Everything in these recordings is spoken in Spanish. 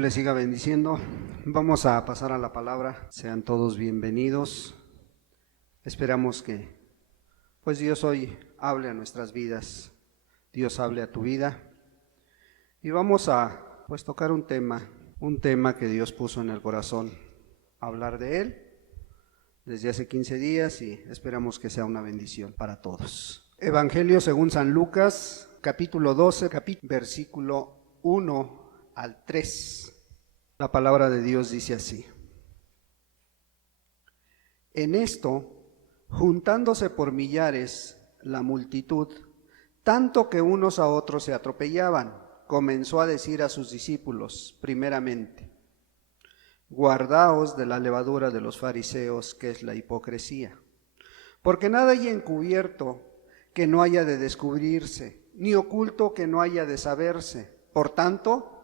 Dios les siga bendiciendo. Vamos a pasar a la palabra. Sean todos bienvenidos. Esperamos que pues Dios hoy hable a nuestras vidas. Dios hable a tu vida. Y vamos a pues tocar un tema que Dios puso en el corazón, hablar de él desde hace 15 días y esperamos que sea una bendición para todos. Evangelio según San Lucas, capítulo 12, versículo 1 al 3. La palabra de Dios dice así: En esto, juntándose por millares la multitud, tanto que unos a otros se atropellaban, comenzó a decir a sus discípulos, primeramente: Guardaos de la levadura de los fariseos, que es la hipocresía. Porque nada hay encubierto que no haya de descubrirse, ni oculto que no haya de saberse. Por tanto,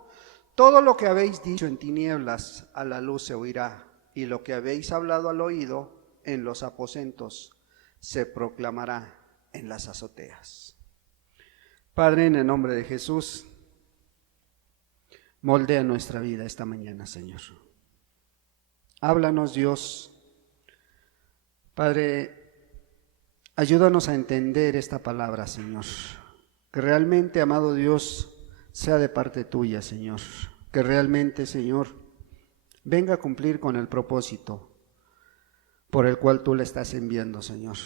todo lo que habéis dicho en tinieblas a la luz se oirá, y lo que habéis hablado al oído en los aposentos se proclamará en las azoteas. Padre, en el nombre de Jesús, moldea nuestra vida esta mañana, Señor. Háblanos, Dios. Padre, ayúdanos a entender esta palabra, Señor. Que realmente, amado Dios, sea de parte tuya, Señor. Que realmente, Señor, venga a cumplir con el propósito por el cual tú le estás enviando, Señor.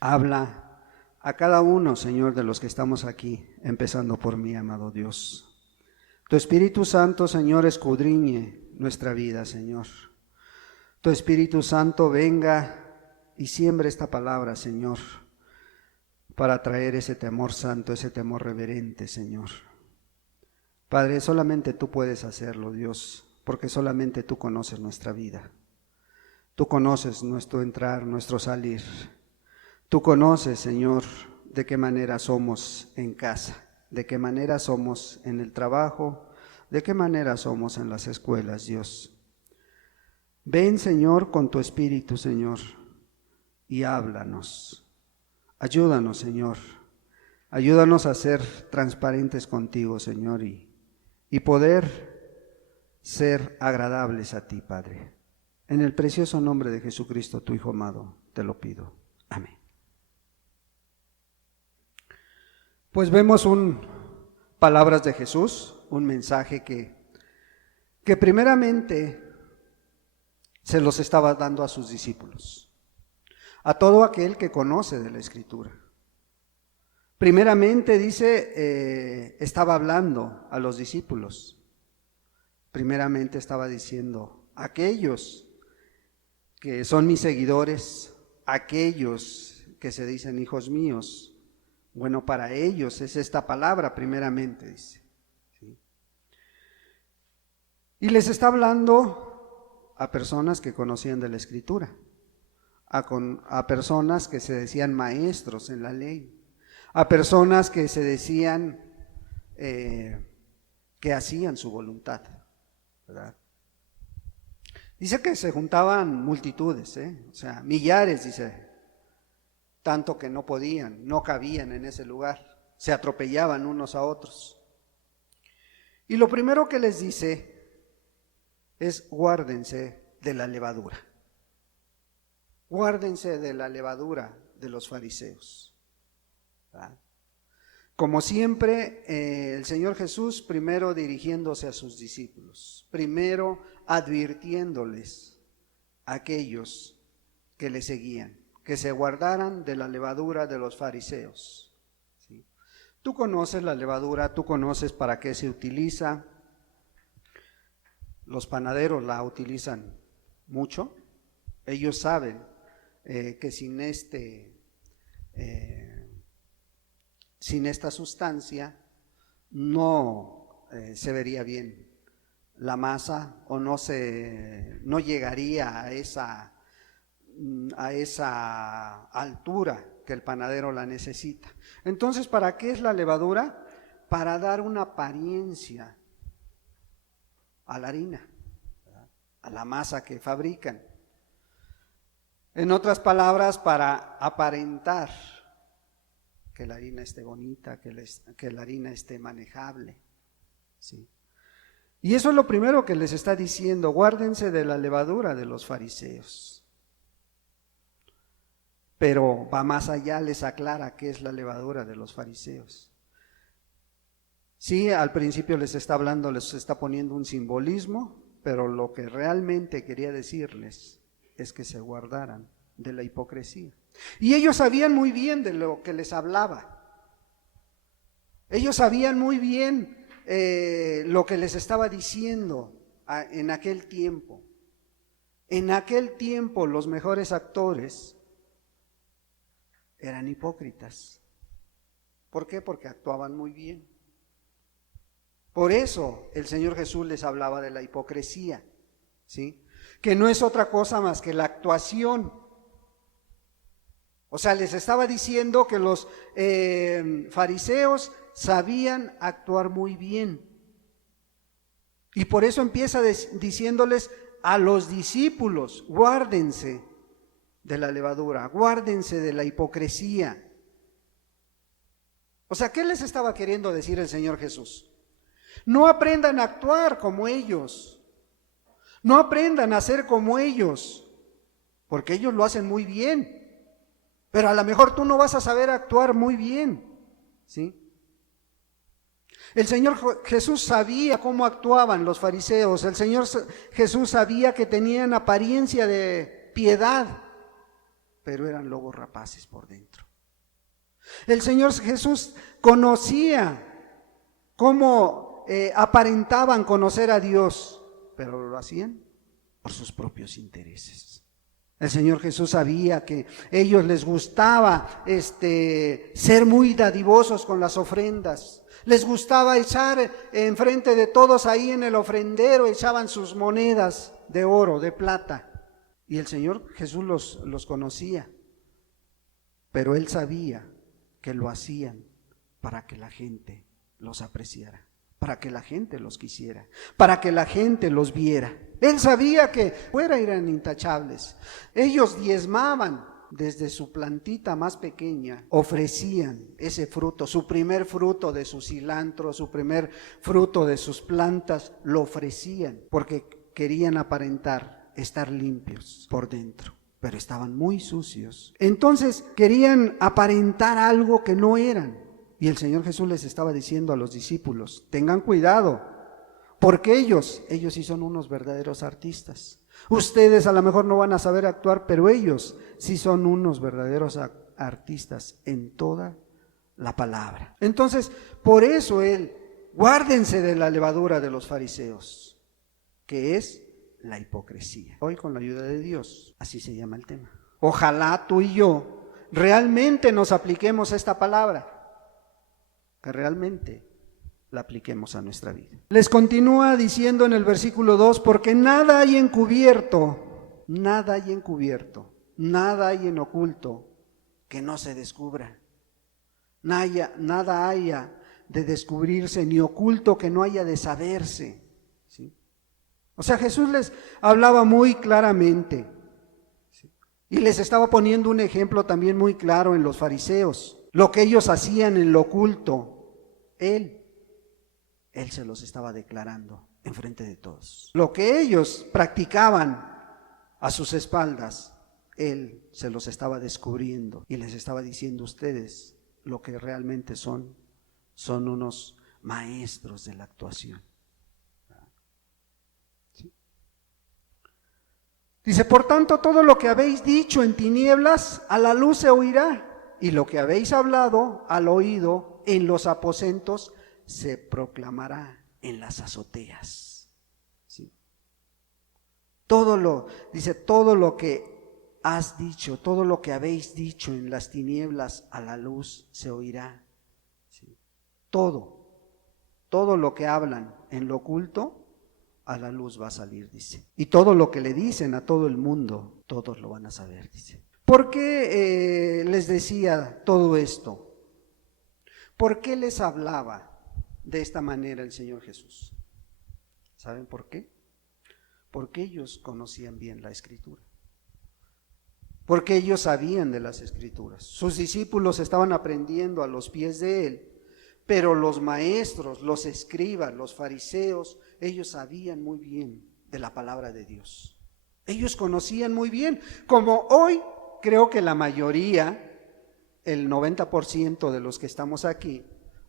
Habla a cada uno, Señor, de los que estamos aquí, empezando por mí, amado Dios. Tu Espíritu Santo, Señor, escudriñe nuestra vida, Señor. Tu Espíritu Santo venga y siembre esta palabra, Señor, para traer ese temor santo, ese temor reverente, Señor. Padre, solamente tú puedes hacerlo, Dios, porque solamente tú conoces nuestra vida. Tú conoces nuestro entrar, nuestro salir. Tú conoces, Señor, de qué manera somos en casa, de qué manera somos en el trabajo, de qué manera somos en las escuelas, Dios. Ven, Señor, con tu Espíritu, Señor, y háblanos. Ayúdanos, Señor. Ayúdanos a ser transparentes contigo, Señor, y poder ser agradables a ti, Padre. En el precioso nombre de Jesucristo, tu Hijo amado, te lo pido. Amén. Pues vemos palabras de Jesús, un mensaje que primeramente se los estaba dando a sus discípulos, a todo aquel que conoce de la Escritura. Primeramente dice, estaba hablando a los discípulos. Primeramente estaba diciendo, aquellos que son mis seguidores, aquellos que se dicen hijos míos, bueno, para ellos es esta palabra primeramente, dice. ¿Sí? Y les está hablando a personas que conocían de la Escritura, a personas que se decían maestros en la ley, a personas que se decían que hacían su voluntad, ¿verdad? Dice que se juntaban multitudes, o sea, millares, dice, tanto que no podían, no cabían en ese lugar, se atropellaban unos a otros. Y lo primero que les dice es: guárdense de la levadura. Guárdense de la levadura de los fariseos. ¿Verdad? Como siempre, el Señor Jesús primero dirigiéndose a sus discípulos, primero advirtiéndoles a aquellos que le seguían, que se guardaran de la levadura de los fariseos. ¿Sí? Tú conoces la levadura, tú conoces para qué se utiliza. Los panaderos la utilizan mucho. Ellos saben que sin esta sustancia no se vería bien la masa, o no llegaría a esa altura que el panadero la necesita. Entonces, ¿para qué es la levadura? Para dar una apariencia a la harina, ¿verdad? A la masa que fabrican. En otras palabras, para aparentar que la harina esté bonita, que la harina esté manejable, ¿sí? Y eso es lo primero que les está diciendo: guárdense de la levadura de los fariseos. Pero va más allá, les aclara qué es la levadura de los fariseos. Sí, al principio les está hablando, les está poniendo un simbolismo, pero lo que realmente quería decirles es que se guardaran de la hipocresía. Y ellos sabían muy bien de lo que les hablaba. Ellos sabían muy bien lo que les estaba diciendo en aquel tiempo. En aquel tiempo los mejores actores eran hipócritas. ¿Por qué? Porque actuaban muy bien. Por eso el Señor Jesús les hablaba de la hipocresía, ¿sí? Que no es otra cosa más que la actuación. O sea, les estaba diciendo que los fariseos sabían actuar muy bien. Y por eso empieza diciéndoles a los discípulos: guárdense de la levadura, guárdense de la hipocresía. O sea, ¿qué les estaba queriendo decir el Señor Jesús? No aprendan a actuar como ellos, no aprendan a ser como ellos, porque ellos lo hacen muy bien, pero a lo mejor tú no vas a saber actuar muy bien, ¿sí? El Señor Jesús sabía cómo actuaban los fariseos. El Señor Jesús sabía que tenían apariencia de piedad, pero eran lobos rapaces por dentro. El Señor Jesús conocía cómo aparentaban conocer a Dios, pero lo hacían por sus propios intereses. El Señor Jesús sabía que a ellos les gustaba ser muy dadivosos con las ofrendas. Les gustaba echar enfrente de todos ahí en el ofrendero, echaban sus monedas de oro, de plata. Y el Señor Jesús los conocía, pero Él sabía que lo hacían para que la gente los apreciara, para que la gente los quisiera, para que la gente los viera. Él sabía que fuera eran intachables. Ellos diezmaban desde su plantita más pequeña, ofrecían ese fruto, su primer fruto de su cilantro, su primer fruto de sus plantas, lo ofrecían porque querían aparentar estar limpios por dentro, pero estaban muy sucios. Entonces querían aparentar algo que no eran. Y el Señor Jesús les estaba diciendo a los discípulos: tengan cuidado, porque ellos sí son unos verdaderos artistas. Ustedes a lo mejor no van a saber actuar, pero ellos sí son unos verdaderos artistas en toda la palabra. Entonces, por eso guárdense de la levadura de los fariseos, que es la hipocresía. Hoy, con la ayuda de Dios, así se llama el tema. Ojalá tú y yo realmente nos apliquemos esta palabra, que realmente la apliquemos a nuestra vida. Les continúa diciendo en el versículo 2: porque nada hay encubierto, nada hay encubierto, nada hay en oculto que no se descubra. Nada haya de descubrirse, ni oculto que no haya de saberse, ¿sí? O sea, Jesús les hablaba muy claramente, ¿sí? Y les estaba poniendo un ejemplo también muy claro en los fariseos. Lo que ellos hacían en lo oculto, Él se los estaba declarando enfrente de todos. Lo que ellos practicaban a sus espaldas, Él se los estaba descubriendo y les estaba diciendo: ustedes lo que realmente son unos maestros de la actuación. ¿Sí? Dice: por tanto, todo lo que habéis dicho en tinieblas, a la luz se oirá, y lo que habéis hablado al oído en los aposentos, se proclamará en las azoteas. ¿Sí? Todo lo que has dicho, todo lo que habéis dicho en las tinieblas, a la luz se oirá. ¿Sí? Todo lo que hablan en lo oculto, a la luz va a salir, dice. Y todo lo que le dicen a todo el mundo, todos lo van a saber, dice. ¿Por qué les decía todo esto? ¿Por qué les hablaba de esta manera el Señor Jesús? ¿Saben por qué? Porque ellos conocían bien la Escritura. Porque ellos sabían de las Escrituras. Sus discípulos estaban aprendiendo a los pies de Él, Pero los maestros, los escribas, los fariseos, ellos sabían muy bien de la palabra de Dios. Ellos conocían muy bien, como hoy creo que la mayoría, el 90% de los que estamos aquí,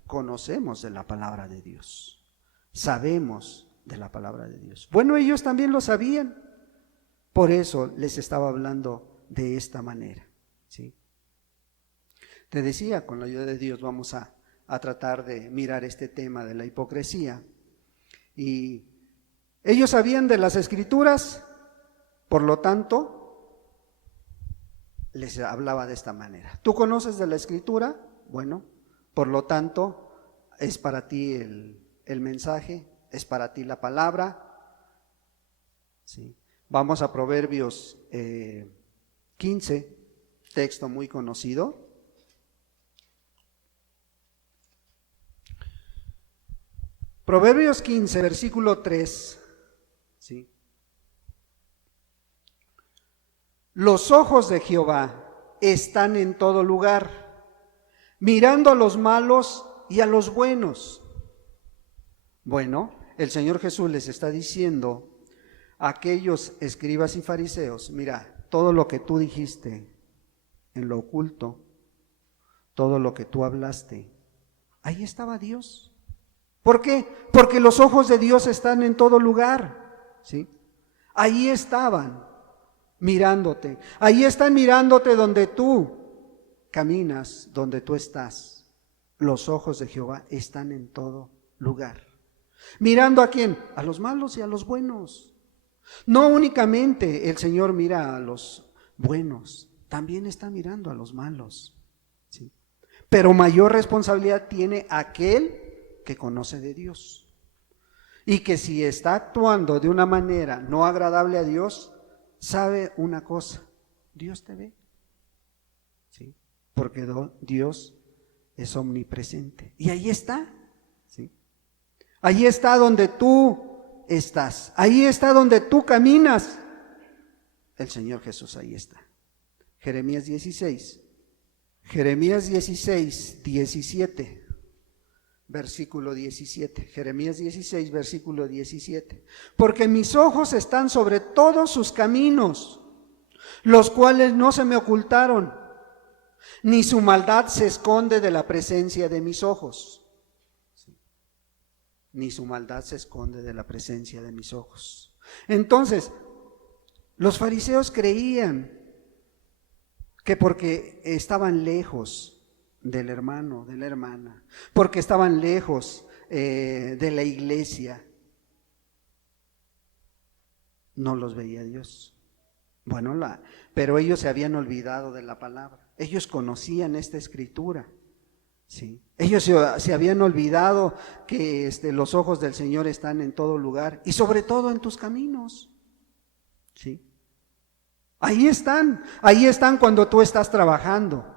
conocemos de la palabra de Dios. Sabemos de la palabra de Dios. Bueno, ellos también lo sabían. Por eso les estaba hablando de esta manera, ¿sí? Te decía, con la ayuda de Dios vamos a tratar de mirar este tema de la hipocresía. Y ellos sabían de las Escrituras, por lo tanto, les hablaba de esta manera. ¿Tú conoces de la Escritura? Bueno, por lo tanto, es para ti el mensaje, es para ti la palabra. ¿Sí? Vamos a Proverbios 15, texto muy conocido. Proverbios 15, versículo 3, ¿sí? Los ojos de Jehová están en todo lugar, mirando a los malos y a los buenos. Bueno, el Señor Jesús les está diciendo a aquellos escribas y fariseos, mira, todo lo que tú dijiste en lo oculto, todo lo que tú hablaste, ahí estaba Dios. ¿Por qué? Porque los ojos de Dios están en todo lugar, ¿sí? Ahí estaban mirándote, ahí están mirándote donde tú caminas, donde tú estás. Los ojos de Jehová están en todo lugar. ¿Mirando a quién? A los malos y a los buenos. No únicamente el Señor mira a los buenos, también está mirando a los malos, ¿sí? Pero mayor responsabilidad tiene aquel que conoce de Dios, y que si está actuando de una manera no agradable a Dios, sabe una cosa: Dios te ve, ¿sí? Porque Dios es omnipresente, y ahí está, ¿sí? Ahí está donde tú estás, ahí está donde tú caminas, el Señor Jesús ahí está. Jeremías 16, 17. Versículo 17, Jeremías 16, versículo 17. Porque mis ojos están sobre todos sus caminos, los cuales no se me ocultaron, ni su maldad se esconde de la presencia de mis ojos. Ni su maldad se esconde de la presencia de mis ojos. Entonces, los fariseos creían que porque estaban lejos del hermano, de la hermana, porque estaban lejos de la iglesia, no los veía Dios. Bueno, pero ellos se habían olvidado de la palabra. Ellos conocían esta escritura, ¿sí? Ellos se habían olvidado que los ojos del Señor están en todo lugar y sobre todo en tus caminos, ¿sí? Ahí están cuando tú estás trabajando.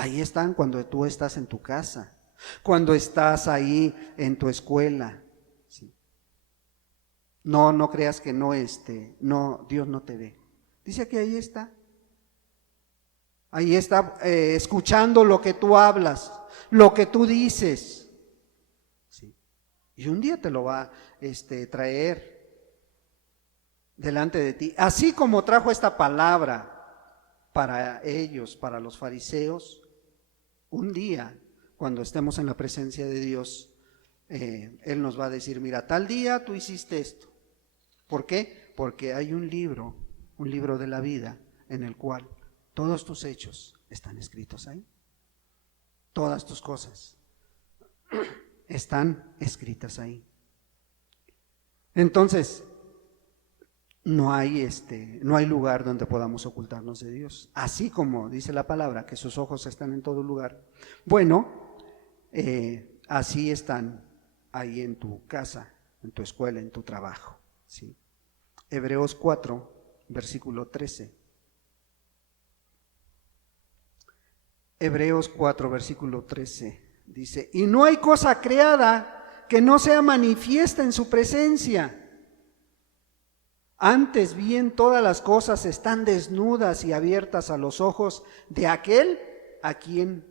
Ahí están cuando tú estás en tu casa, cuando estás ahí en tu escuela, ¿sí? No creas que no, Dios no te ve. Dice que ahí está. Ahí está escuchando lo que tú hablas, lo que tú dices, ¿sí? Y un día te lo va a traer delante de ti. Así como trajo esta palabra para ellos, para los fariseos, un día, cuando estemos en la presencia de Dios, Él nos va a decir, mira, tal día tú hiciste esto. ¿Por qué? Porque hay un libro de la vida, en el cual todos tus hechos están escritos ahí. Todas tus cosas están escritas ahí. Entonces, no hay lugar donde podamos ocultarnos de Dios. Así como dice la palabra que sus ojos están en todo lugar. Bueno, así están ahí en tu casa, en tu escuela, en tu trabajo, ¿sí? Hebreos 4, versículo 13. Hebreos 4, versículo 13 dice: y no hay cosa creada que no sea manifiesta en su presencia. Antes bien, todas las cosas están desnudas y abiertas a los ojos de aquel a quien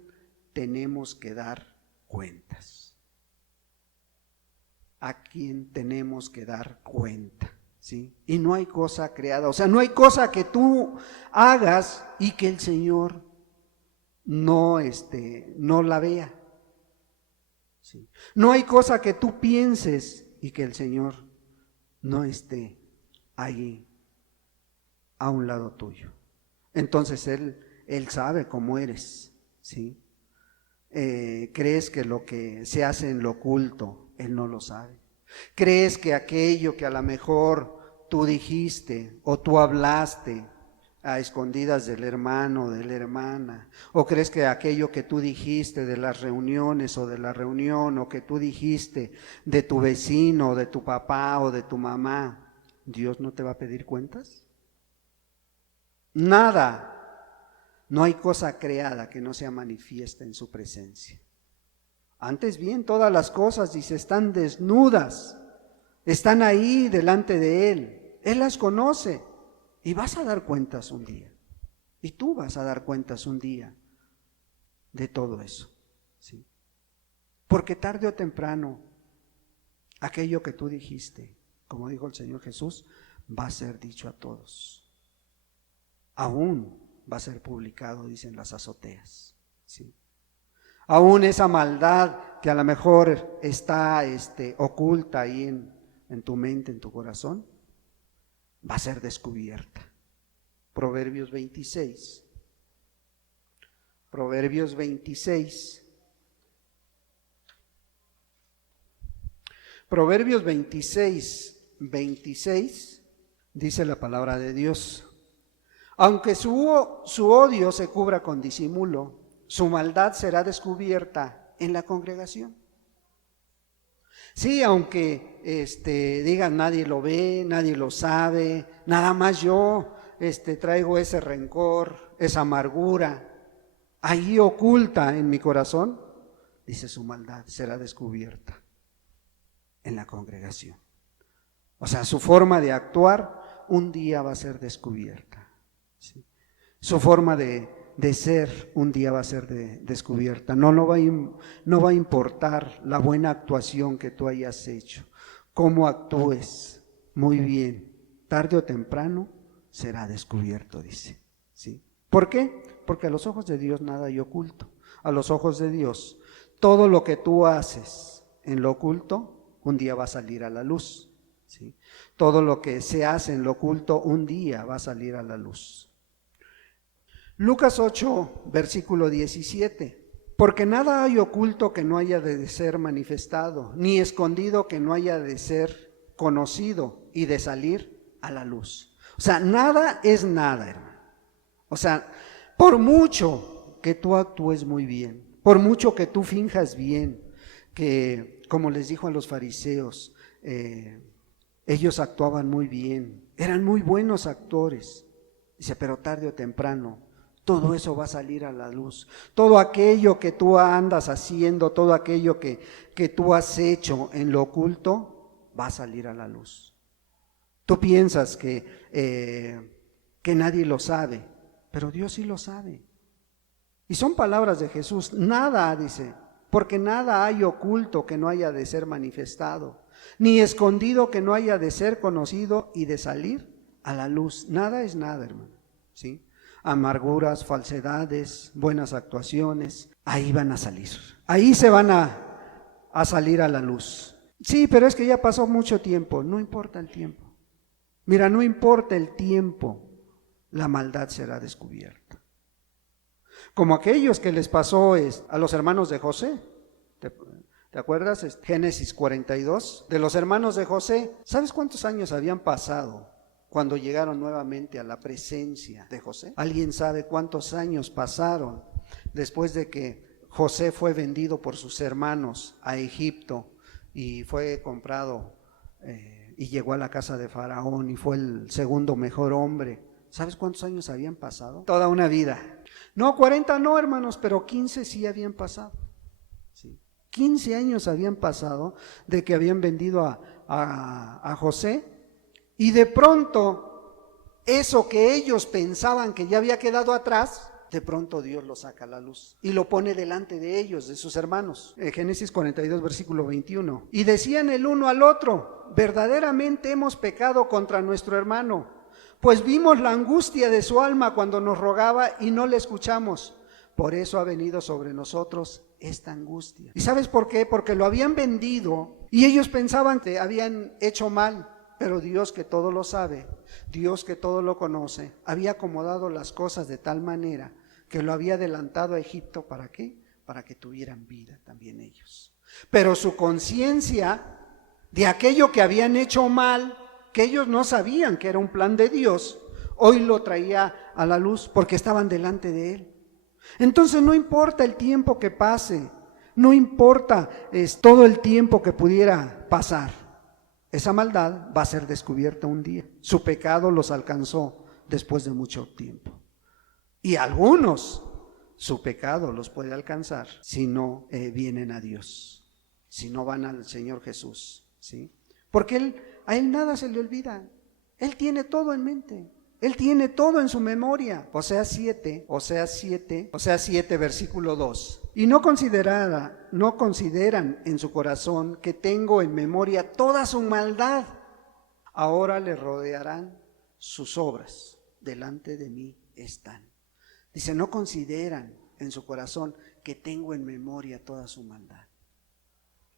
tenemos que dar cuentas. A quien tenemos que dar cuenta, ¿sí? Y no hay cosa creada, o sea, no hay cosa que tú hagas y que el Señor no la vea, ¿sí? No hay cosa que tú pienses y que el Señor no esté ahí a un lado tuyo. Entonces Él sabe cómo eres, ¿sí? Crees que lo que se hace en lo oculto, Él no lo sabe. Crees que aquello que a lo mejor tú dijiste o tú hablaste a escondidas del hermano o de la hermana, o crees que aquello que tú dijiste de las reuniones o de la reunión, o que tú dijiste de tu vecino o de tu papá o de tu mamá, ¿Dios no te va a pedir cuentas? Nada. No hay cosa creada que no sea manifiesta en su presencia. Antes bien, todas las cosas, dice, están desnudas, están ahí delante de Él. Él las conoce y vas a dar cuentas un día. Y tú vas a dar cuentas un día de todo eso, ¿sí? Porque tarde o temprano, aquello que tú dijiste, como dijo el Señor Jesús, va a ser dicho a todos. Aún va a ser publicado, dicen las azoteas, ¿sí? Aún esa maldad que a lo mejor está oculta ahí en tu mente, en tu corazón, va a ser descubierta. Proverbios 26. Proverbios 26. Proverbios 26 dice la palabra de Dios. Aunque su odio se cubra con disimulo, su maldad será descubierta en la congregación. Sí, aunque digan nadie lo ve, nadie lo sabe, nada más yo traigo ese rencor, esa amargura, ahí oculta en mi corazón, dice, su maldad será descubierta en la congregación. O sea, su forma de actuar un día va a ser descubierta, ¿sí? Su forma de ser un día va a ser descubierta. No va a importar la buena actuación que tú hayas hecho, cómo actúes, muy bien, tarde o temprano será descubierto, dice, ¿sí? ¿Por qué? Porque a los ojos de Dios nada hay oculto. A los ojos de Dios, todo lo que tú haces en lo oculto, un día va a salir a la luz, ¿sí? Todo lo que se hace en lo oculto, un día va a salir a la luz. Lucas 8, versículo 17. Porque nada hay oculto que no haya de ser manifestado, ni escondido que no haya de ser conocido y de salir a la luz. O sea, nada es nada, hermano. O sea, por mucho que tú actúes muy bien, por mucho que tú finjas bien, que como les dijo a los fariseos, ellos actuaban muy bien, eran muy buenos actores. Dice, pero tarde o temprano todo eso va a salir a la luz. Todo aquello que tú andas haciendo, todo aquello que tú has hecho en lo oculto, va a salir a la luz. Tú piensas que nadie lo sabe, pero Dios sí lo sabe. Y son palabras de Jesús. Nada, dice, porque nada hay oculto que no haya de ser manifestado, ni escondido que no haya de ser conocido y de salir a la luz. Nada es nada, hermano, ¿sí? Amarguras, falsedades, buenas actuaciones, ahí van a salir. Ahí se van a salir a la luz. Sí, pero es que ya pasó mucho tiempo. No importa el tiempo. Mira, no importa el tiempo, la maldad será descubierta. Como aquellos que les pasó a los hermanos de José. ¿Te acuerdas? Génesis 42. De los hermanos de José. ¿Sabes cuántos años habían pasado cuando llegaron nuevamente a la presencia de José? ¿Alguien sabe cuántos años pasaron después de que José fue vendido por sus hermanos a Egipto y fue comprado y llegó a la casa de Faraón y fue el segundo mejor hombre? ¿Sabes cuántos años habían pasado? Toda una vida. No, 40 no, hermanos, pero 15 sí habían pasado. Sí. 15 años habían pasado de que habían vendido a José. Y de pronto, eso que ellos pensaban que ya había quedado atrás, de pronto Dios lo saca a la luz y lo pone delante de ellos, de sus hermanos. Génesis 42, versículo 21. Y decían el uno al otro: verdaderamente hemos pecado contra nuestro hermano, pues vimos la angustia de su alma cuando nos rogaba y no le escuchamos. Por eso ha venido sobre nosotros esta angustia. ¿Y sabes por qué? Porque lo habían vendido y ellos pensaban que habían hecho mal. Pero Dios, que todo lo sabe, Dios que todo lo conoce, había acomodado las cosas de tal manera que lo había adelantado a Egipto. ¿Para qué? Para que tuvieran vida también ellos. Pero su conciencia de aquello que habían hecho mal, que ellos no sabían que era un plan de Dios, hoy lo traía a la luz porque estaban delante de Él. Entonces no importa el tiempo que pase, no importa todo el tiempo que pudiera pasar, esa maldad va a ser descubierta un día. Su pecado los alcanzó después de mucho tiempo. Y algunos, su pecado los puede alcanzar si no vienen a Dios, si no van al Señor Jesús, ¿sí? Porque a Él nada se le olvida. Él tiene todo en mente. Él tiene todo en su memoria. Oseas 7, versículo 2. Y no consideran en su corazón que tengo en memoria toda su maldad. Ahora le rodearán sus obras, delante de mí están. Dice, no consideran en su corazón que tengo en memoria toda su maldad.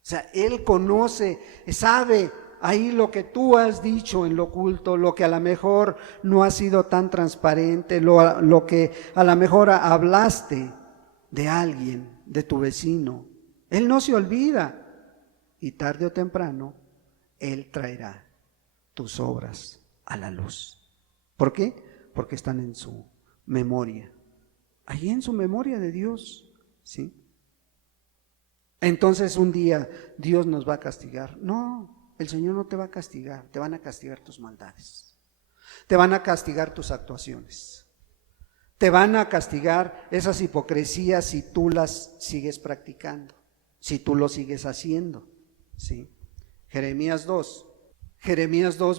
O sea, Él conoce, sabe ahí lo que tú has dicho en lo oculto, lo que a lo mejor no ha sido tan transparente, lo que a lo mejor hablaste de alguien, de tu vecino. Él no se olvida y tarde o temprano Él traerá tus obras a la luz. ¿Por qué? Porque están en su memoria, ahí en su memoria de Dios, ¿sí? Entonces un día Dios nos va a castigar. No, el Señor no te va a castigar, te van a castigar tus maldades, te van a castigar tus actuaciones, te van a castigar esas hipocresías si tú las sigues practicando, si tú lo sigues haciendo, ¿sí? Jeremías 2,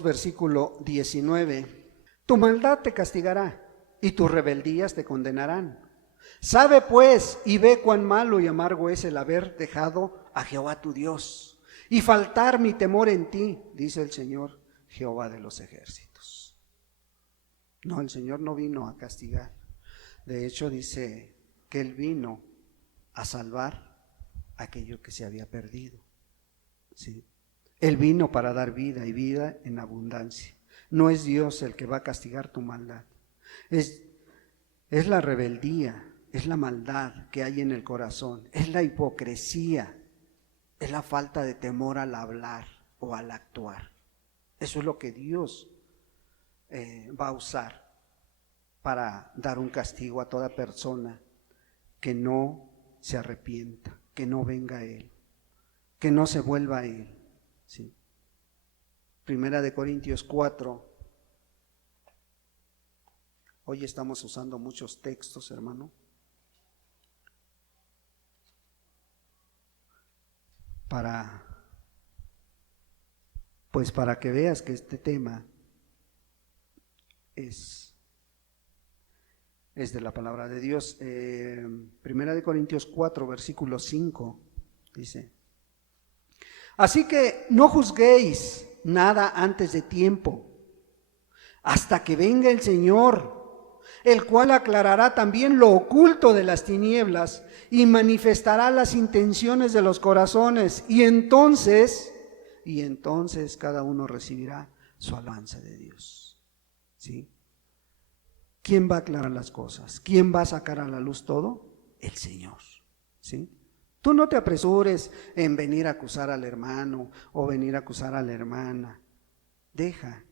versículo 19. Tu maldad te castigará y tus rebeldías te condenarán. Sabe pues y ve cuán malo y amargo es el haber dejado a Jehová tu Dios y faltar mi temor en ti, dice el Señor Jehová de los ejércitos. No, el Señor no vino a castigar. De hecho dice que Él vino a salvar aquello que se había perdido, ¿sí? Él vino para dar vida y vida en abundancia. No es Dios el que va a castigar tu maldad. Es la rebeldía, es la maldad que hay en el corazón, es la hipocresía, es la falta de temor al hablar o al actuar. Eso es lo que Dios va a usar para dar un castigo a toda persona que no se arrepienta, que no venga a Él, que no se vuelva a Él, ¿sí? Primera de Corintios 4. Hoy estamos usando muchos textos, hermano, para que veas que este tema es de la palabra de Dios. Primera de Corintios 4, versículo 5, dice: así que no juzguéis nada antes de tiempo, hasta que venga el Señor, el cual aclarará también lo oculto de las tinieblas y manifestará las intenciones de los corazones, y entonces cada uno recibirá su alabanza de Dios, ¿sí? ¿Quién va a aclarar las cosas? ¿Quién va a sacar a la luz todo? El Señor, ¿sí? Tú no te apresures en venir a acusar al hermano o venir a acusar a la hermana. Deja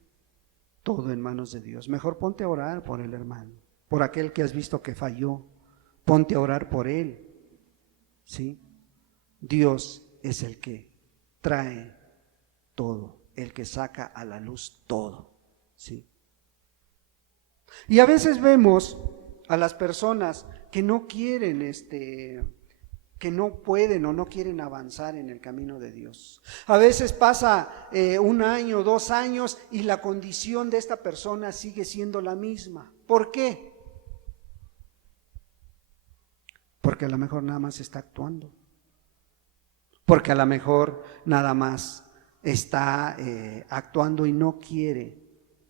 todo en manos de Dios. Mejor ponte a orar por el hermano, por aquel que has visto que falló. Ponte a orar por él, ¿sí? Dios es el que trae todo, el que saca a la luz todo, ¿sí? Y a veces vemos a las personas que no quieren que no pueden o no quieren avanzar en el camino de Dios. A veces pasa 1 año, 2 años y la condición de esta persona sigue siendo la misma. ¿Por qué? Porque a lo mejor nada más está actuando. Porque a lo mejor nada más está actuando y no quiere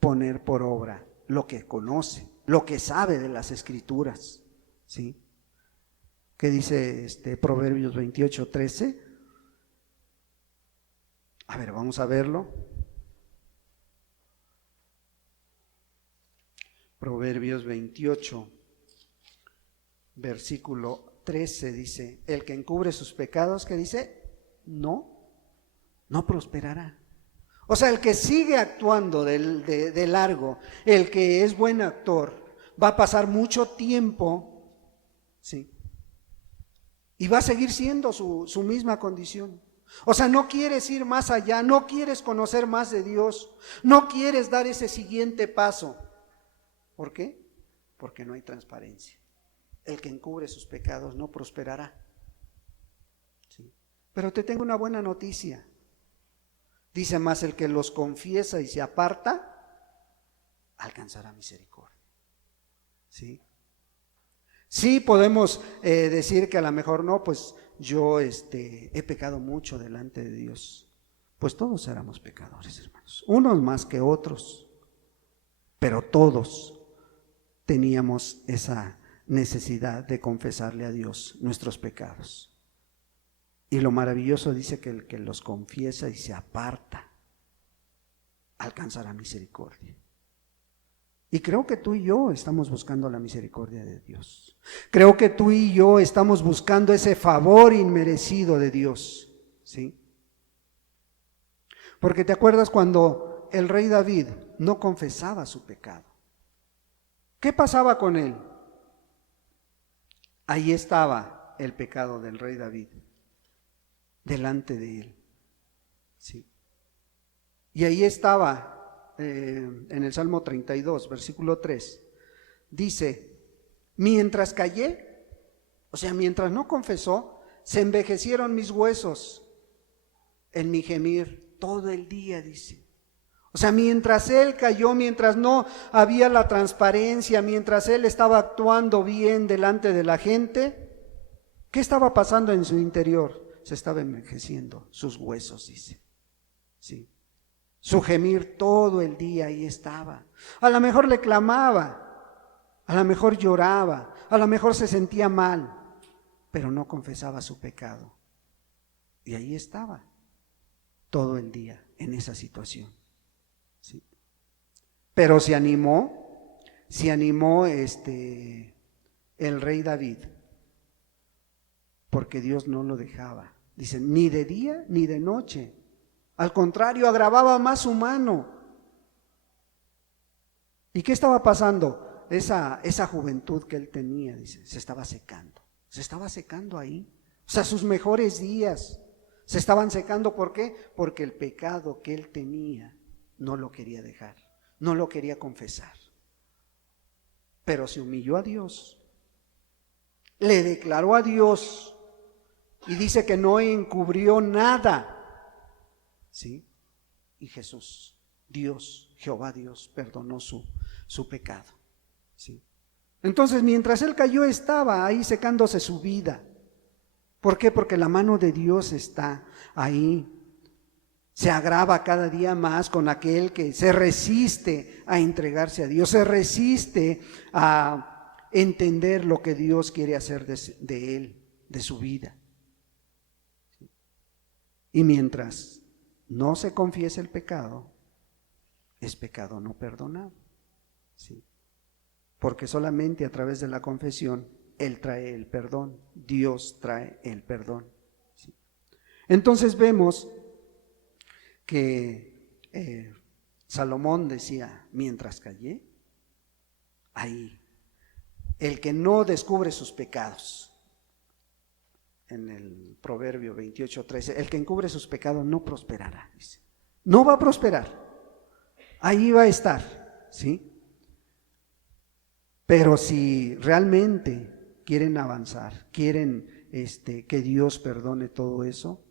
poner por obra lo que conoce, lo que sabe de las Escrituras, ¿sí? ¿Qué dice Proverbios 28:13? A ver, vamos a verlo. Proverbios 28, versículo 13 dice: el que encubre sus pecados, ¿qué dice? No prosperará. O sea, el que sigue actuando de largo, el que es buen actor, va a pasar mucho tiempo, ¿sí? Y va a seguir siendo su misma condición. O sea, no quieres ir más allá, no quieres conocer más de Dios, no quieres dar ese siguiente paso. ¿Por qué? Porque no hay transparencia. El que encubre sus pecados no prosperará. ¿Sí? Pero te tengo una buena noticia. Dice más: el que los confiesa y se aparta, alcanzará misericordia. ¿Sí? Sí podemos decir que a lo mejor no, pues yo he pecado mucho delante de Dios. Pues todos éramos pecadores, hermanos, unos más que otros, pero todos teníamos esa necesidad de confesarle a Dios nuestros pecados. Y lo maravilloso dice que el que los confiesa y se aparta, alcanzará misericordia. Y creo que tú y yo estamos buscando la misericordia de Dios. Creo que tú y yo estamos buscando ese favor inmerecido de Dios, ¿sí? Porque te acuerdas cuando el rey David no confesaba su pecado. ¿Qué pasaba con él? Ahí estaba el pecado del rey David, delante de él, ¿sí? Y ahí estaba. En el Salmo 32, versículo 3, dice: mientras callé, o sea, mientras no confesó, se envejecieron mis huesos en mi gemir todo el día, dice. O sea, mientras él calló, mientras no había la transparencia, mientras él estaba actuando bien delante de la gente, ¿qué estaba pasando en su interior? Se estaba envejeciendo sus huesos, dice. Sí. Su gemir todo el día ahí estaba. A lo mejor le clamaba, a lo mejor lloraba, a lo mejor se sentía mal, pero no confesaba su pecado. Y ahí estaba todo el día en esa situación. ¿Sí? Pero se animó el rey David, porque Dios no lo dejaba. Dice, ni de día ni de noche. Al contrario, agravaba más su mano. ¿Y qué estaba pasando? Esa juventud que él tenía, dice, se estaba secando ahí. O sea, sus mejores días se estaban secando. ¿Por qué? Porque el pecado que él tenía no lo quería dejar, no lo quería confesar. Pero se humilló a Dios, le declaró a Dios y dice que no encubrió nada. ¿Sí? Y Jesús, Dios, Jehová Dios, perdonó su pecado. ¿Sí? Entonces, mientras él cayó, estaba ahí secándose su vida. ¿Por qué? Porque la mano de Dios está ahí. Se agrava cada día más con aquel que se resiste a entregarse a Dios, se resiste a entender lo que Dios quiere hacer de él, de su vida. ¿Sí? Y mientras no se confiesa el pecado, es pecado no perdonado. ¿Sí? Porque solamente a través de la confesión Él trae el perdón, Dios trae el perdón. ¿Sí? Entonces vemos que Salomón decía, mientras callé, ahí, el que no descubre sus pecados. En el Proverbio 28:13, el que encubre sus pecados no prosperará, dice. No va a prosperar, ahí va a estar, ¿sí? Pero si realmente quieren avanzar, quieren que Dios perdone todo eso,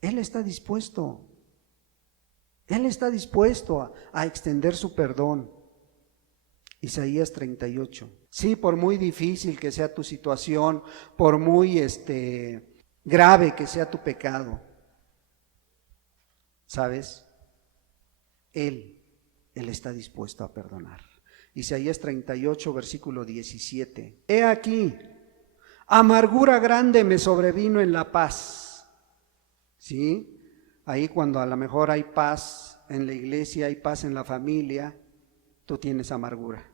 Él está dispuesto a extender su perdón. Isaías 38. Sí, por muy difícil que sea tu situación, por muy grave que sea tu pecado, ¿sabes? Él está dispuesto a perdonar. Isaías 38, versículo 17. He aquí, amargura grande me sobrevino en la paz. ¿Sí? Ahí cuando a lo mejor hay paz en la iglesia, hay paz en la familia, tú tienes amargura.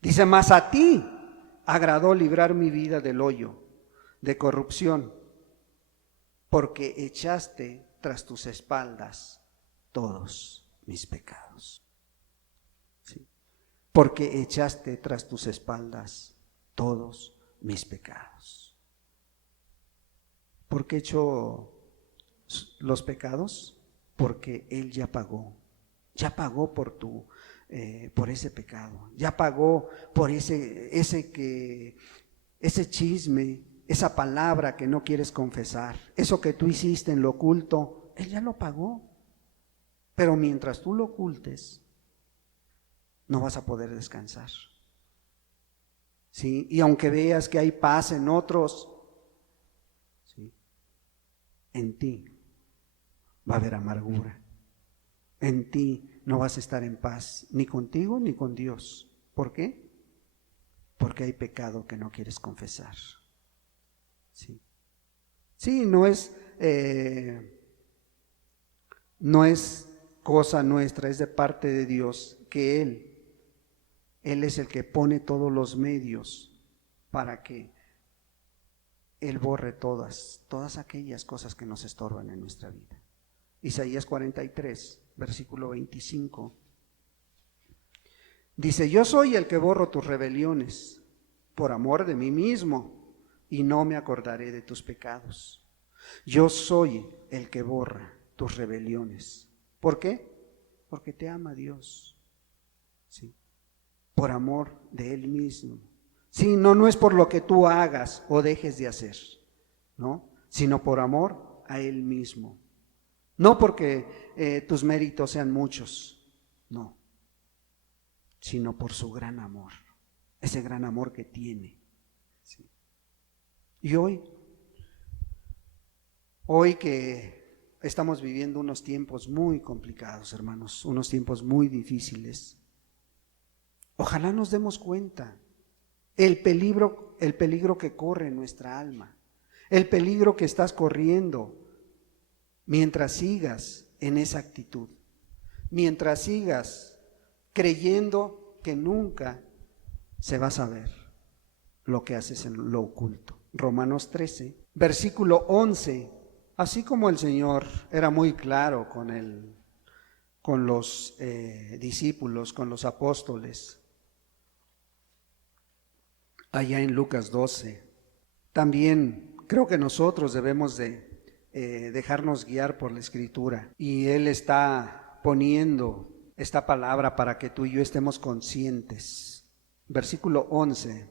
Dice, mas a ti agradó librar mi vida del hoyo, de corrupción, porque echaste tras tus espaldas todos mis pecados. ¿Sí? Porque echaste tras tus espaldas todos mis pecados. ¿Por qué echó los pecados? Porque Él ya pagó por ese pecado, ya pagó por ese chisme, esa palabra que no quieres confesar, eso que tú hiciste en lo oculto, Él ya lo pagó. Pero mientras tú lo ocultes, no vas a poder descansar. ¿Sí? Y aunque veas que hay paz en otros, ¿sí?, en ti va a haber amargura. En ti no vas a estar en paz, ni contigo ni con Dios. ¿Por qué? Porque hay pecado que no quieres confesar. Sí, sí, no es cosa nuestra, es de parte de Dios, que Él es el que pone todos los medios para que Él borre todas aquellas cosas que nos estorban en nuestra vida. Isaías 43, versículo 25. Dice, yo soy el que borro tus rebeliones por amor de mí mismo y no me acordaré de tus pecados. Yo soy el que borra tus rebeliones. ¿Por qué? Porque te ama Dios. ¿Sí? Por amor de Él mismo. Sí, no es por lo que tú hagas o dejes de hacer, ¿no? Sino por amor a Él mismo. No porque tus méritos sean muchos, no, sino por su gran amor, ese gran amor que tiene. ¿Sí? Y hoy que estamos viviendo unos tiempos muy complicados, hermanos, unos tiempos muy difíciles, ojalá nos demos cuenta el peligro que corre en nuestra alma, el peligro que estás corriendo mientras sigas en esa actitud, mientras sigas creyendo que nunca se va a saber lo que haces en lo oculto. Romanos 13, versículo 11. Así como el Señor era muy claro con los discípulos, con los apóstoles, allá en Lucas 12, también creo que nosotros debemos de dejarnos guiar por la Escritura. Y Él está poniendo esta palabra para que tú y yo estemos conscientes. Versículo 11,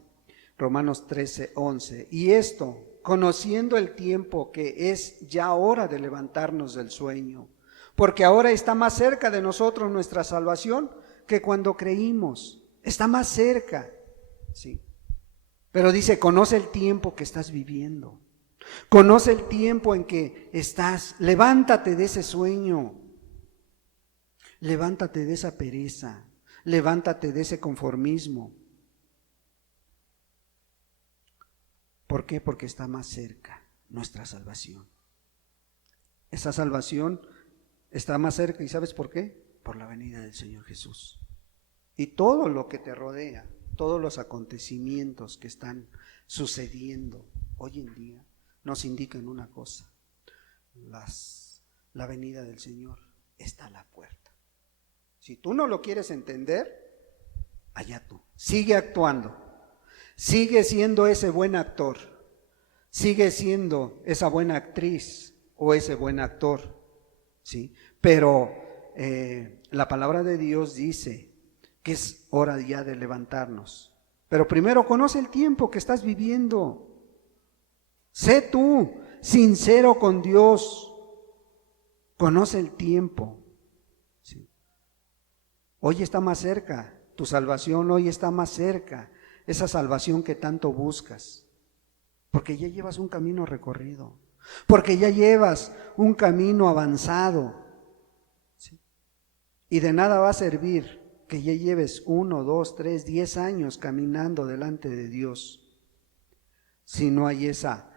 Romanos 13, 11. Y esto, conociendo el tiempo que es ya hora de levantarnos del sueño, porque ahora está más cerca de nosotros nuestra salvación que cuando creímos. Está más cerca, sí. Pero dice, conoce el tiempo que estás viviendo. Conoce el tiempo en que estás. Levántate de ese sueño. Levántate de esa pereza. Levántate de ese conformismo. ¿Por qué? Porque está más cerca nuestra salvación. Esa salvación está más cerca. ¿Y sabes por qué? Por la venida del Señor Jesús. Y todo lo que te rodea, todos los acontecimientos que están sucediendo hoy en día, nos indican una cosa: la venida del Señor está a la puerta. Si tú no lo quieres entender, allá tú. Sigue actuando. Sigue siendo ese buen actor. Sigue siendo esa buena actriz o ese buen actor. ¿Sí? Pero la palabra de Dios dice que es hora ya de levantarnos. Pero primero conoce el tiempo que estás viviendo. Sé tú sincero con Dios. Conoce el tiempo. ¿Sí? Hoy está más cerca Tu salvación hoy está más cerca, esa salvación que tanto buscas, porque ya llevas un camino recorrido, porque ya llevas un camino avanzado. ¿Sí? Y de nada va a servir que ya lleves 1, 2, 3, 10 años caminando delante de Dios si no hay esa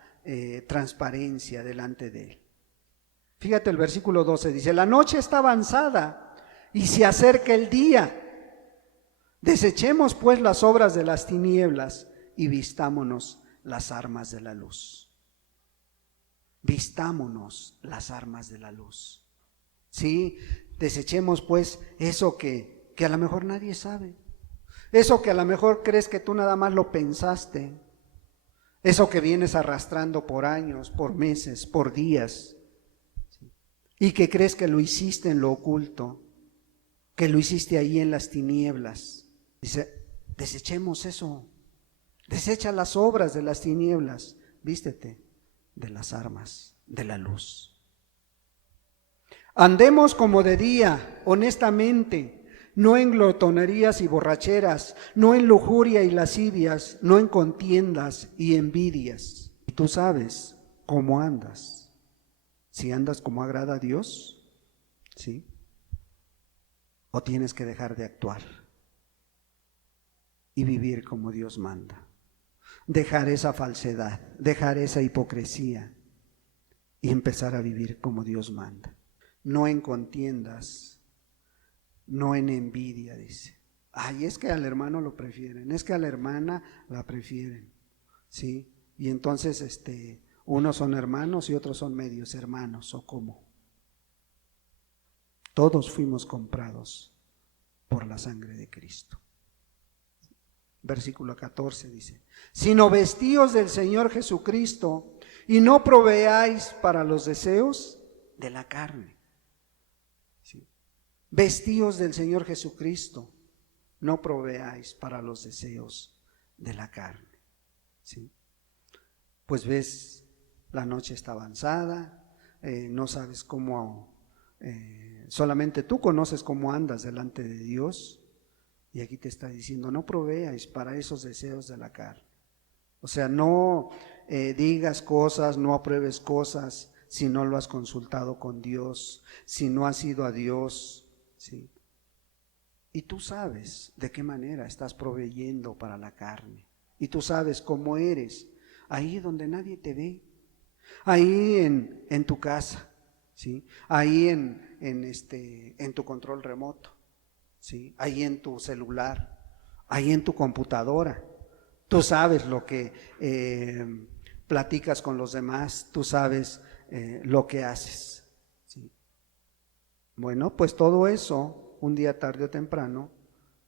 transparencia delante de Él. Fíjate el versículo 12, dice: la noche está avanzada y se acerca el día. Desechemos pues las obras de las tinieblas y vistámonos las armas de la luz. Vistámonos las armas de la luz. Sí, desechemos pues eso que a lo mejor nadie sabe. Eso que a lo mejor crees que tú nada más lo pensaste. Eso que vienes arrastrando por años, por meses, por días. Y que crees que lo hiciste en lo oculto, que lo hiciste ahí en las tinieblas. Dice, desechemos eso. Desecha las obras de las tinieblas. Vístete de las armas de la luz. Andemos como de día, honestamente, no en glotonerías y borracheras, no en lujuria y lascivias, no en contiendas y envidias. Y tú sabes cómo andas. Si andas como agrada a Dios, ¿sí? O tienes que dejar de actuar y vivir como Dios manda. Dejar esa falsedad, dejar esa hipocresía y empezar a vivir como Dios manda. No en contiendas, no en envidia, dice. Ay, es que al hermano lo prefieren, es que a la hermana la prefieren, ¿sí? Y entonces unos son hermanos y otros son medios hermanos, ¿o cómo? Todos fuimos comprados por la sangre de Cristo. Versículo 14 dice: sino vestíos del Señor Jesucristo y no proveáis para los deseos de la carne. ¿Sí? Vestíos del Señor Jesucristo, no proveáis para los deseos de la carne. ¿Sí? Pues ves, la noche está avanzada, no sabes cómo, solamente tú conoces cómo andas delante de Dios. Y aquí te está diciendo, no proveáis para esos deseos de la carne. O sea, no digas cosas, no apruebes cosas si no lo has consultado con Dios, si no has ido a Dios, ¿sí? Y tú sabes de qué manera estás proveyendo para la carne. Y tú sabes cómo eres, ahí donde nadie te ve, ahí en tu casa, ¿sí? Ahí en tu control remoto. ¿Sí? Ahí en tu celular, ahí en tu computadora, tú sabes lo que platicas con los demás, tú sabes lo que haces, ¿sí? Bueno, pues todo eso, un día tarde o temprano,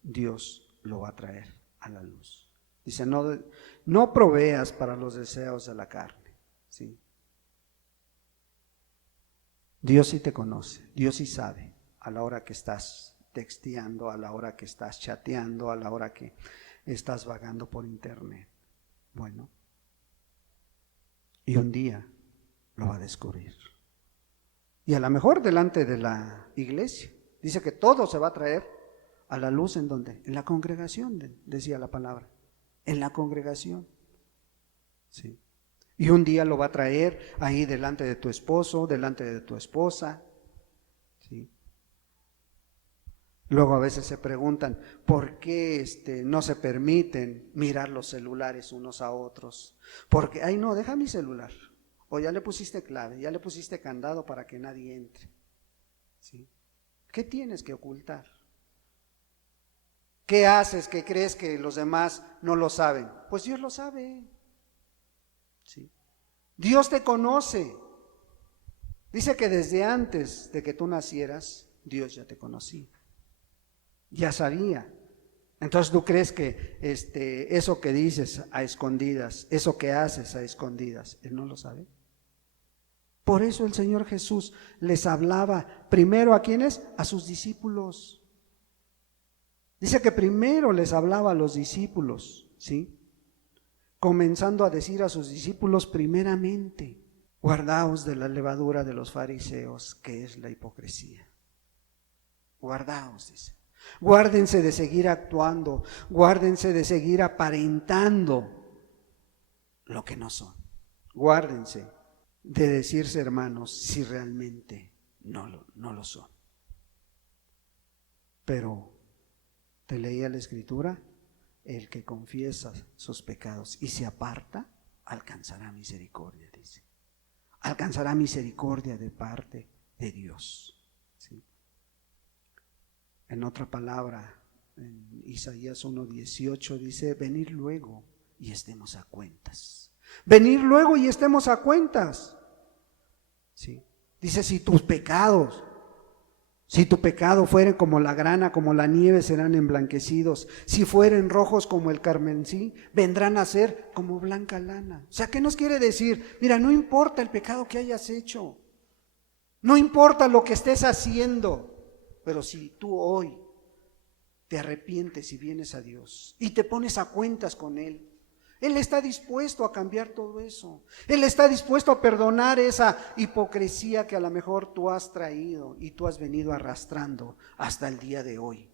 Dios lo va a traer a la luz. Dice, no proveas para los deseos de la carne, ¿sí? Dios sí te conoce, Dios sí sabe a la hora que estás texteando, a la hora que estás chateando, a la hora que estás vagando por internet. Bueno, y un día lo va a descubrir. Y a lo mejor delante de la iglesia. Dice que todo se va a traer a la luz. ¿En dónde? En la congregación, decía la palabra. En la congregación. Sí. Y un día lo va a traer ahí delante de tu esposo, delante de tu esposa. Sí. Luego a veces se preguntan, ¿por qué no se permiten mirar los celulares unos a otros? Porque, ay no, deja mi celular. O ya le pusiste clave, ya le pusiste candado para que nadie entre. ¿Sí? ¿Qué tienes que ocultar? ¿Qué haces que crees que los demás no lo saben? Pues Dios lo sabe. ¿Sí? Dios te conoce. Dice que desde antes de que tú nacieras, Dios ya te conocía. Ya sabía. Entonces tú crees que eso que dices a escondidas, eso que haces a escondidas, Él no lo sabe. Por eso el Señor Jesús les hablaba primero ¿a quiénes? A sus discípulos. Dice que primero les hablaba a los discípulos, ¿sí? Comenzando a decir a sus discípulos primeramente, guardaos de la levadura de los fariseos, que es la hipocresía. Guardaos, dice. Guárdense de seguir actuando, guárdense de seguir aparentando lo que no son. Guárdense de decirse hermanos si realmente no lo son. Pero te leía la Escritura, el que confiesa sus pecados y se aparta, alcanzará misericordia, dice. Alcanzará misericordia de parte de Dios. ¿Sí? En otra palabra, en Isaías 1:18 dice, venid luego y estemos a cuentas. Venid luego y estemos a cuentas. ¿Sí? Dice, si tu pecado fuere como la grana, como la nieve, serán emblanquecidos. Si fueren rojos como el carmesí, vendrán a ser como blanca lana. O sea, ¿qué nos quiere decir? Mira, no importa el pecado que hayas hecho, no importa lo que estés haciendo, pero si tú hoy te arrepientes y vienes a Dios y te pones a cuentas con Él, Él está dispuesto a cambiar todo eso. Él está dispuesto a perdonar esa hipocresía que a lo mejor tú has traído y tú has venido arrastrando hasta el día de hoy.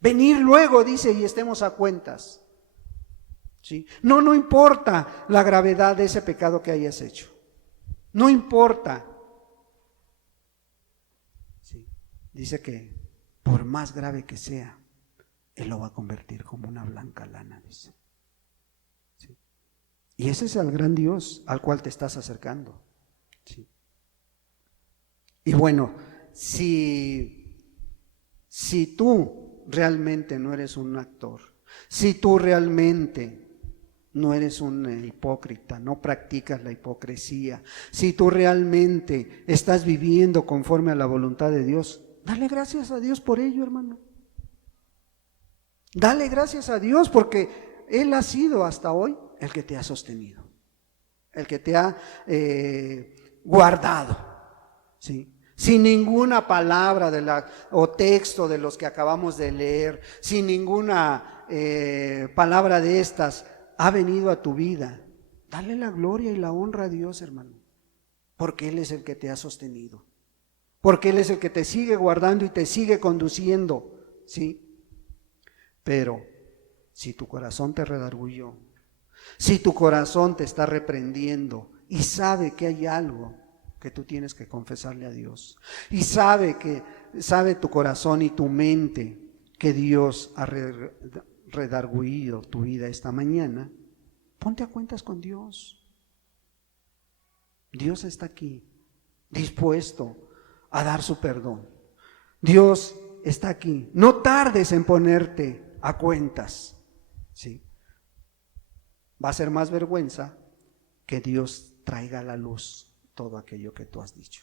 Venir luego, dice, y estemos a cuentas. ¿Sí? No importa la gravedad de ese pecado que hayas hecho. No importa. ¿Sí? Dice que por más grave que sea, Él lo va a convertir como una blanca lana, dice. Y ese es el gran Dios al cual te estás acercando. ¿Sí? Y bueno, si tú realmente no eres un actor, si tú realmente no eres un hipócrita, no practicas la hipocresía, si tú realmente estás viviendo conforme a la voluntad de Dios, dale gracias a Dios por ello, hermano. Dale gracias a Dios porque Él ha sido hasta hoy el que te ha sostenido, el que te ha guardado, ¿sí? Sin ninguna palabra o texto de los que acabamos de leer, sin ninguna palabra de estas, ha venido a tu vida. Dale la gloria y la honra a Dios, hermano, porque Él es el que te ha sostenido, porque Él es el que te sigue guardando y te sigue conduciendo, ¿sí? Pero si tu corazón te redarguyó, si tu corazón te está reprendiendo y sabe que hay algo que tú tienes que confesarle a Dios, y sabe tu corazón y tu mente que Dios ha redarguido tu vida esta mañana, ponte a cuentas con Dios. Dios está aquí, dispuesto a dar su perdón. Dios está aquí. No tardes en ponerte a cuentas, ¿sí? Va a ser más vergüenza que Dios traiga a la luz todo aquello que tú has dicho.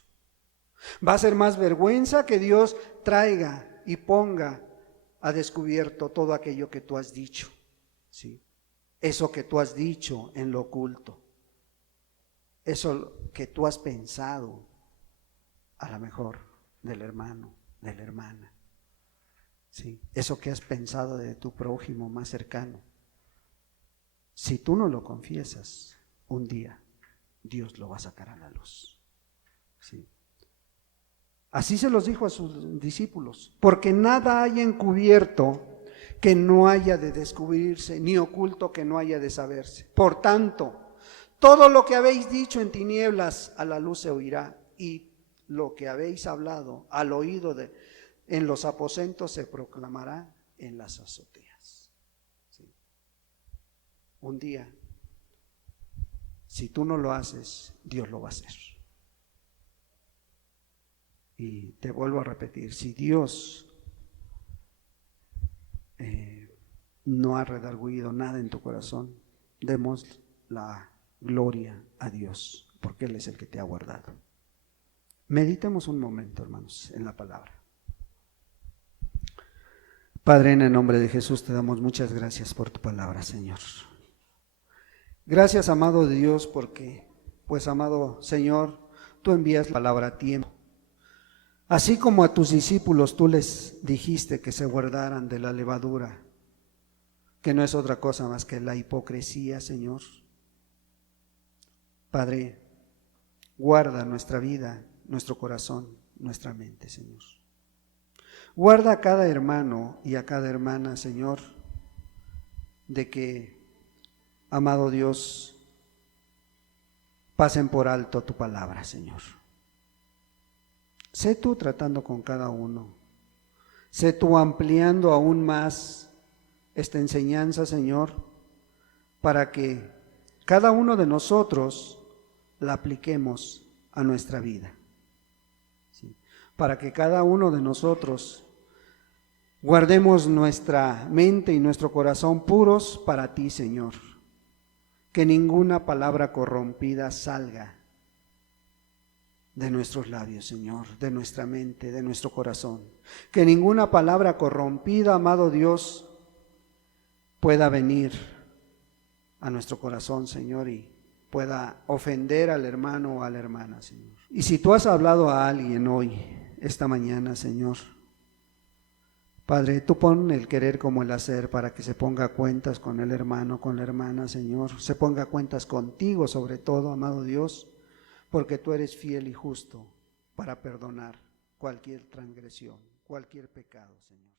Va a ser más vergüenza que Dios traiga y ponga a descubierto todo aquello que tú has dicho, ¿sí? Eso que tú has dicho en lo oculto, eso que tú has pensado a lo mejor del hermano, de la hermana, ¿sí? Eso que has pensado de tu prójimo más cercano. Si tú no lo confiesas, un día Dios lo va a sacar a la luz. ¿Sí? Así se los dijo a sus discípulos, porque nada hay encubierto que no haya de descubrirse, ni oculto que no haya de saberse. Por tanto, todo lo que habéis dicho en tinieblas a la luz se oirá, y lo que habéis hablado al oído en los aposentos se proclamará en las azoteas. ¿Sí? Un día, si tú no lo haces, Dios lo va a hacer. Y te vuelvo a repetir, si Dios no ha redarguido nada en tu corazón, demos la gloria a Dios, porque Él es el que te ha guardado. Meditemos un momento, hermanos, en la palabra. Padre, en el nombre de Jesús te damos muchas gracias por tu palabra, Señor. Gracias, amado Dios, porque, pues, amado Señor, tú envías la palabra a tiempo. Así como a tus discípulos tú les dijiste que se guardaran de la levadura, que no es otra cosa más que la hipocresía, Señor. Padre, guarda nuestra vida, nuestro corazón, nuestra mente, Señor. Guarda a cada hermano y a cada hermana, Señor, de que, amado Dios, pasen por alto tu palabra, Señor. Sé tú tratando con cada uno. Sé tú ampliando aún más esta enseñanza, Señor, para que cada uno de nosotros la apliquemos a nuestra vida. ¿Sí? Para que cada uno de nosotros guardemos nuestra mente y nuestro corazón puros para ti, Señor. Que ninguna palabra corrompida salga de nuestros labios, Señor, de nuestra mente, de nuestro corazón. Que ninguna palabra corrompida, amado Dios, pueda venir a nuestro corazón, Señor, y pueda ofender al hermano o a la hermana, Señor. Y si tú has hablado a alguien hoy, esta mañana, Señor, Padre, tú pon el querer como el hacer para que se ponga a cuentas con el hermano, con la hermana, Señor. Se ponga a cuentas contigo sobre todo, amado Dios, porque tú eres fiel y justo para perdonar cualquier transgresión, cualquier pecado, Señor.